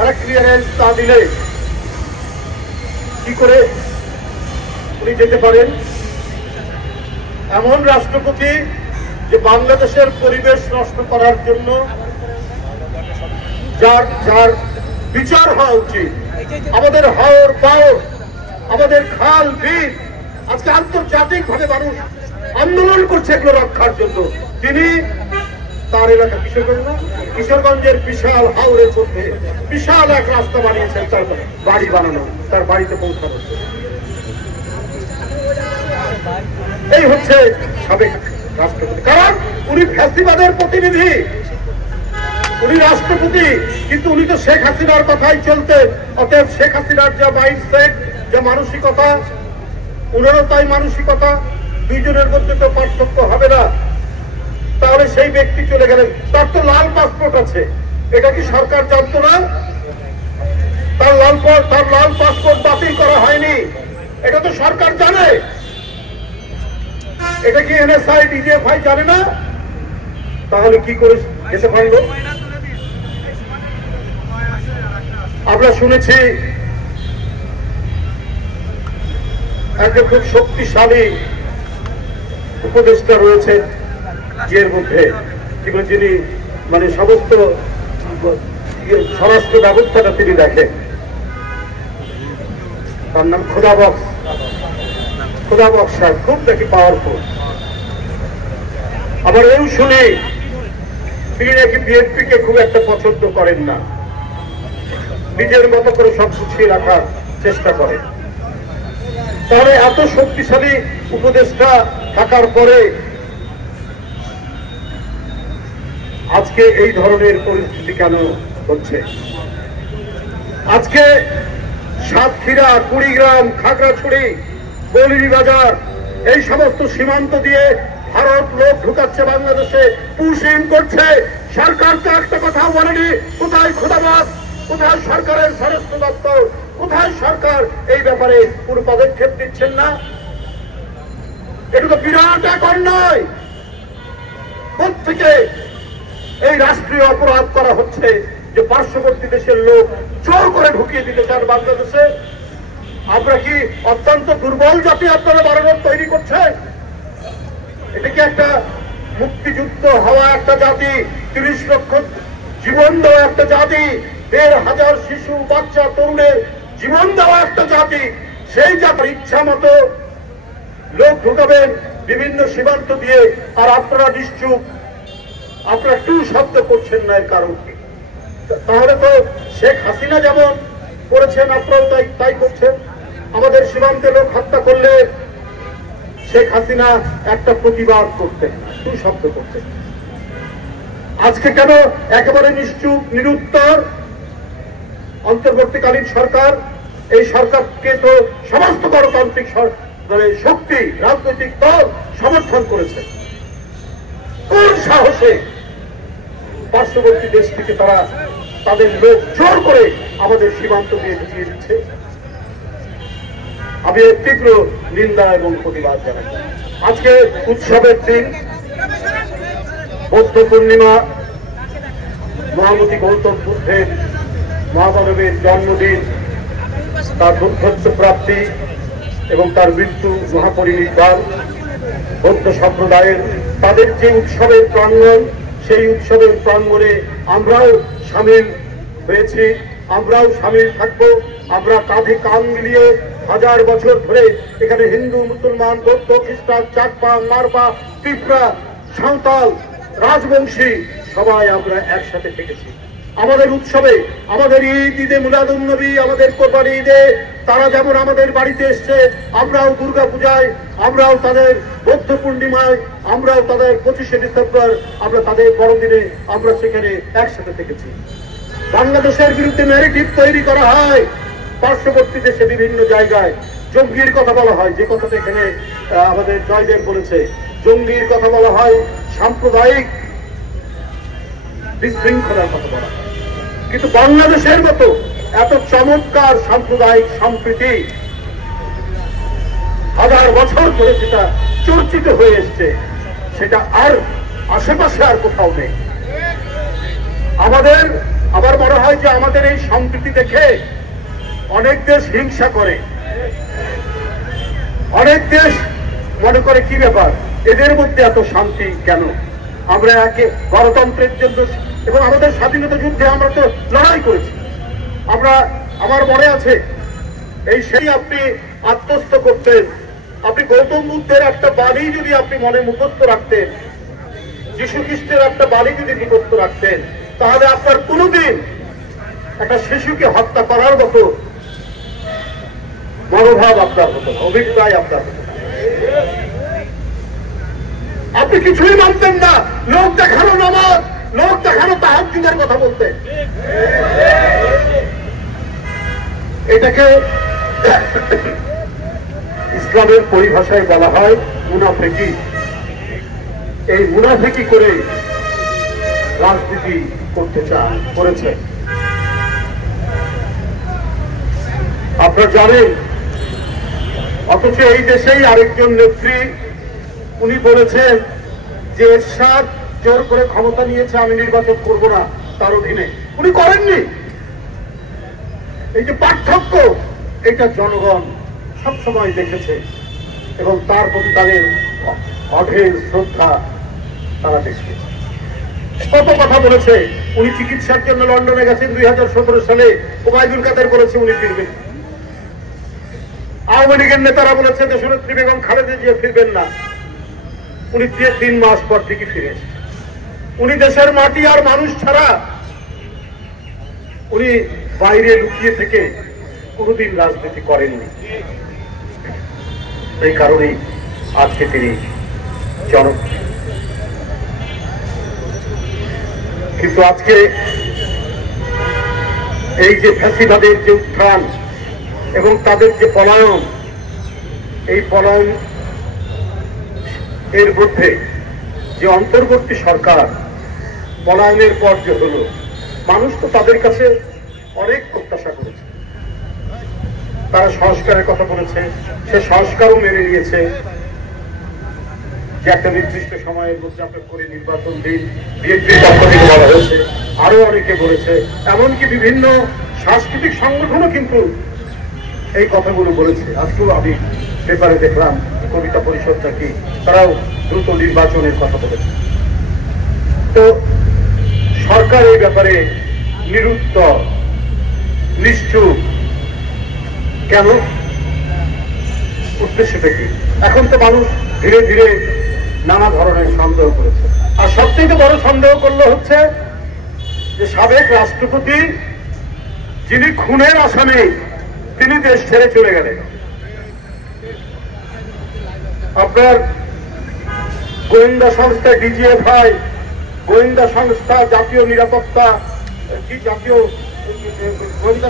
এরা ক্লিয়ারেন্স না দিলে কি করে উনি যেতে পারেন? এমন রাষ্ট্রপতি যে বাংলাদেশের পরিবেশ নষ্ট করার জন্য যার বিচার হওয়া উচিত, আমাদের হাওর পাওর, আমাদের খাল বিল, আজকে আন্তর্জাতিক ভাবে মানুষ আন্দোলন করছে এগুলো রক্ষার জন্য, তিনি তার এলাকা কিশোরগঞ্জের বিশাল হাওরের মধ্যে বিশাল এক রাস্তা বানিয়েছেন তার বাড়ি বানানো, তার বাড়িতে পৌঁছানো। এই হচ্ছে সাবেক রাষ্ট্রপতি, কারণ উনি ফ্যাসিবাদের প্রতিনিধি, উনি রাষ্ট্রপতি, কিন্তু উনি তো শেখ হাসিনার কথাই চলতেন। অতএব শেখ হাসিনার যা মাইন্ডসেট, যা মানসিকতা, উনারও তাই মানসিকতা, দুইজনের মধ্যে তো পার্থক্য হবে না। তাহলে সেই ব্যক্তি চলে গেলেন, তার তো লাল পাসপোর্ট আছে, এটা কি সরকার জানতো না? তার লাল পাসপোর্ট বাতিল করা হয়নি, এটা তো সরকার জানে। এটা কি এনএসআই ডিজিএফআই জানে না? তাহলে কি করে যেতে পারলো? আমরা শুনেছি একটা খুব শক্তিশালী উপদেষ্টা রয়েছে এর মধ্যে, যিনি মানে সমস্ত স্বরাষ্ট্র ব্যবস্থাটা তিনি দেখেন। তার নাম খোদাবক্স সাহেব, খুব নাকি পাওয়ারফুল। আবার এও শুনি তিনি নাকি বিএনপি কে খুব একটা পছন্দ করেন না, নিজের মতো করে সব গুছিয়ে রাখার চেষ্টা করেন। তাহলে এত শক্তিশালী উপদেষ্টা থাকার পরে আজকে এই ধরনের পরিস্থিতি কেন হচ্ছে? আজকে সাতক্ষীরা, কুড়িগ্রাম, খাগড়াছড়ি, মৌলভীবাজার, এই সমস্ত সীমান্ত দিয়ে ভারত লোক ঢুকাচ্ছে বাংলাদেশে, পুশিং করছে। সরকার তো একটা কথা বলেনি, কোথায় খোদাবাদ, কোথায় সরকারের স্বরাষ্ট্র দপ্তর, কোথায় সরকার এই ব্যাপারে কোন পদক্ষেপ নিচ্ছেন না? এটা তো বিরাট এক অন্যায়। কোত্থেকে এই রাষ্ট্রীয় অপরাধ করা হচ্ছে যে পার্শ্ববর্তী দেশের লোক জোর করে ঢুকিয়ে দিতে চান বাংলাদেশে? আমরা কি অত্যন্ত দুর্বল জাতি আপনারা বারবার তৈরি করছেন? এটা কি একটা মুক্তিযুদ্ধ হওয়া একটা জাতি, ৩০ লক্ষ জীবন দেওয়া একটা জাতি, ১,৫০০ শিশু, বাচ্চা, তরুণের জীবন দেওয়া একটা জাতি, সেই জাতির ইচ্ছা মতো লোক ঢুকাবেন বিভিন্ন সীমান্ত দিয়ে, আর আপনারা নিশ্চুপ, আপনারা টু শব্দ করছেন না। এর কারণ কি? তাহলে তো শেখ হাসিনা যেমন করেছেন, আপনারাও তাই করছেন। আমাদের সীমান্তে লোক হত্যা করলে শেখ হাসিনা একটা প্রতিবাদ করতেন, টু শব্দ করতেন। আজকে কেন একেবারে নিশ্চুপ, নিরুত্তর? অন্তর্বর্তীকালীন সরকার, এই সরকারকে তো সমস্ত গণতান্ত্রিক শক্তি, রাজনৈতিক দল সমর্থন করেছে। কোন সাহসে পার্শ্ববর্তী দেশ থেকে তারা তাদের লোক জোর করে আমাদের সীমান্ত দিয়ে ঢুকিয়ে দিচ্ছে? আমি তীব্র নিন্দা এবং প্রতিবাদ জানাই। আজকে উৎসবের দিন, বৌদ্ধ পূর্ণিমা, মহামতি গৌতম বুদ্ধের মহামানবের জন্মদিন, তার বুদ্ধত্ব প্রাপ্তি এবং তার মৃত্যু, মহাপরিনির্বাণ, বৌদ্ধ সম্প্রদায়ের তাদের যে উৎসবের প্রাঙ্গণ, সেই উৎসবের প্রাঙ্গণে আমরাও সামিল হয়েছি, আমরাও সামিল থাকবো। আমরা কাঁধে কাঁধ মিলিয়ে 1000 বছর ধরে এখানে হিন্দু, মুসলমান, বৌদ্ধ, খ্রিস্টান, চাকমা, মারবা, ত্রিপুরা, সাঁওতাল, রাজবংশী সবাই আমরা একসাথে থেকেছি। আমাদের উৎসবে, আমাদের ঈদে মিলাদুন নবী, আমাদের কোরবানি ঈদে তারা যেমন আমাদের বাড়িতে এসছে, আমরাও দুর্গা পূজায়, আমরাও তাদের বৌদ্ধ পূর্ণিমায়, আমরাও তাদের 25শে ডিসেম্বর, আমরা তাদের বড়দিনে আমরা সেখানে একসাথে থেকেছি। বাংলাদেশের বিরুদ্ধে ন্যারেটিভ তৈরি করা হয় পার্শ্ববর্তী দেশে বিভিন্ন জায়গায়, জঙ্গির কথা বলা হয়, যে কথাটা এখানে আমাদের জয়দেব বলেছে, জঙ্গির কথা বলা হয়, সাম্প্রদায়িক বিশৃঙ্খলার কথা বলা হয়। কিন্তু বাংলাদেশের মতো এত চমৎকার সাম্প্রদায়িক সম্প্রীতি 1000 বছর ধরে যেটা চর্চিত হয়ে এসছে, সেটা আর আশেপাশে আর কোথাও নেই। আমার মনে হয় যে আমাদের এই সম্প্রীতি দেখে অনেক দেশ হিংসা করে, অনেক দেশ মনে করে কি ব্যাপার, এদের মধ্যে এত শান্তি কেন? আমরা একে গণতন্ত্রের জন্য এবং আমাদের স্বাধীনতা যুদ্ধে আমরা তো লড়াই করেছি। আমার মনে আছে এই সেই আপনি আত্মস্থ করতেন, আপনি গৌতম বুদ্ধের একটা বাণী যদি আপনি মনে মুখস্থ রাখতেন, যীশু খ্রিস্টের একটা বাণী যদি মুখস্থ রাখতেন, তাহলে আপনার কোনোদিন একটা শিশুকে হত্যা করার মতো মনোভাব আপনার হতো না, অভিপ্রায় আপনার হতো না। আপনি কিছুই মানতেন না, লোক দেখানো নামাজ, লোক দেখানো তাহাজ্জুদের কথা বলতেন। এটাকে ইসলামের পরিভাষায় বলা হয় মুনাফিকি। এই মুনাফিকি করে রাজনীতি করতে করেছে। আপনারা জানেন, অথচ এই দেশেই আরেকজন নেত্রী উনি বলেছেন যে এরশাদ জোর করে ক্ষমতা নিয়েছে, আমি নির্বাচন করব না তার অধীনে। উনি করেননি। এই যে পার্থক্য, এটা জনগণ সবসময় দেখেছে এবং তার প্রতি তাদের অঢেল শ্রদ্ধা তারা দেখেছে। কত কথা বলেছে, উনি চিকিৎসার জন্য লন্ডনে গেছেন 2017 সালে, ওবায়দুল কাদের বলেছে উনি ফিরবেন। আওয়ামী লীগের নেতারা বলেছে দেশনেত্রী বেগম খালেদা জিয়া ফিরবেন না, উনি 3 মাস পর থেকে ফিরে এসেছেন। উনি দেশের মাটি আর মানুষ ছাড়া উনি বাইরে লুকিয়ে থেকে কোনোদিন রাজনীতি করেননি। এই কারণেই আজকে তিনি জনপ্রিয়। কিন্তু আজকে এই যে ফ্যাসিবাদের যে উত্থান এবং তাদের যে পলায়ন, এই পলায়ন এর মধ্যে যে অন্তর্বর্তী সরকার পলায়নের পর যে হলো, মানুষ তো তাদের কাছে অনেক প্রত্যাশা করেছে। তারা সংস্কারের কথা বলেছে, সে সংস্কারও মেনে নিয়েছে যে একটা নির্দিষ্ট সময়ের মধ্যে আপনার করে নির্বাচন দিন। বিএনপির পক্ষ থেকে বলা হয়েছে, আরো অনেকে বলেছে, এমনকি বিভিন্ন সাংস্কৃতিক সংগঠনও কিন্তু এই কথাগুলো বলেছে। আজকেও আমি পেপারে দেখলাম কবিতা পরিষদ নাকি তারাও দ্রুত নির্বাচনের কথা বলেছে। তো সরকার এই ব্যাপারে নিরুত্তর, নিশ্চুপ কেন? উদ্দেশ্যটা কি? এখন তো মানুষ ধীরে ধীরে নানা ধরনের সন্দেহ করেছে। আর সবথেকে বড় সন্দেহ করলো হচ্ছে যে সাবেক রাষ্ট্রপতি যিনি খুনের আসামে, তিনি দেশ ছেড়ে চলে গেলেন। আপনার গোয়েন্দা সংস্থা ডিজিএফআই, গোয়েন্দা সংস্থা, জাতীয় নিরাপত্তা কি জাতীয় গোয়েন্দা